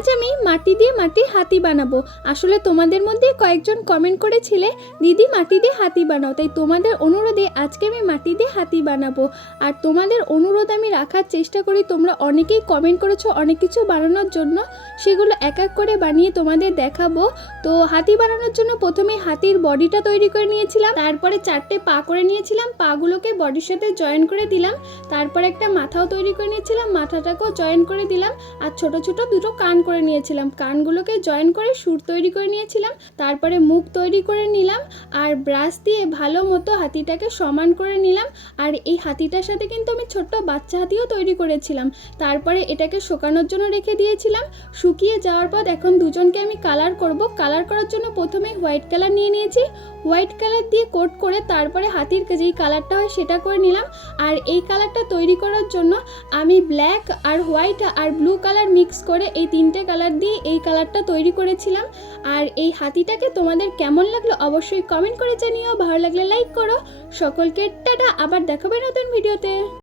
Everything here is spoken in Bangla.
আজ আমি মাটি দিয়ে মাটির হাতি বানাবো। আসলে তোমাদের মধ্যে কয়েকজন কমেন্ট করেছিলে দিদি মাটি দিয়ে হাতি বানাও, তাই তোমাদের অনুরোধে আজকে আমি মাটি দিয়ে হাতি বানাবো। আর তোমাদের অনুরোধ আমি রাখার চেষ্টা করি, তোমরা অনেকেই কমেন্ট করেছো অনেক কিছু বানানোর জন্য, সেগুলো এক এক করে বানিয়ে তোমাদের দেখাবো। তো হাতি বানানোর জন্য প্রথমে হাতির বডিটা তৈরি করে নিয়েছিলাম, তারপরে 4টে পা করে নিয়েছিলাম, পাগুলোকে বডির সাথে জয়েন করে দিলাম, তারপরে একটা মাথাও তৈরি করে নিয়েছিলাম, মাথাটাকেও জয়েন করে দিলাম, আর ছোট ছোট দুটো কান করে নিয়েছিলাম, কানগুলোকে জয়েন করে সুর তৈরি করে নিয়েছিলাম, তারপরে মুখ তৈরি করে নিলাম, আর ব্রাশ দিয়ে ভালো মতো হাতিটাকে সমান করে নিলাম। আর এই হাতিটার সাথে কিন্তু আমি ছোট্ট বাচ্চা হাতিও তৈরি করেছিলাম। তারপরে এটাকে শুকানোর জন্য রেখে দিয়েছিলাম। শুকিয়ে যাওয়ার পর এখন দুজনকে আমি কালার করব। কালার করার জন্য প্রথমে হোয়াইট কালার নিয়ে নিয়েছি, হোয়াইট কালার দিয়ে কোট করে তারপরে হাতির যেই কালারটা হয় সেটা করে নিলাম। আর এই কালারটা তৈরি করার জন্য আমি ব্ল্যাক আর হোয়াইট আর ব্লু কালার মিক্স করে এই 3টে কালার দিয়ে এই কালারটা তৈরি করেছিলাম। আর এই হাতিটাকে তোমাদের কেমন লাগলো অবশ্যই কমেন্ট করে জানিও, ভালো লাগলে লাইক করো। সকলকে টাটা, আবার দেখাবে নতুন ভিডিওতে।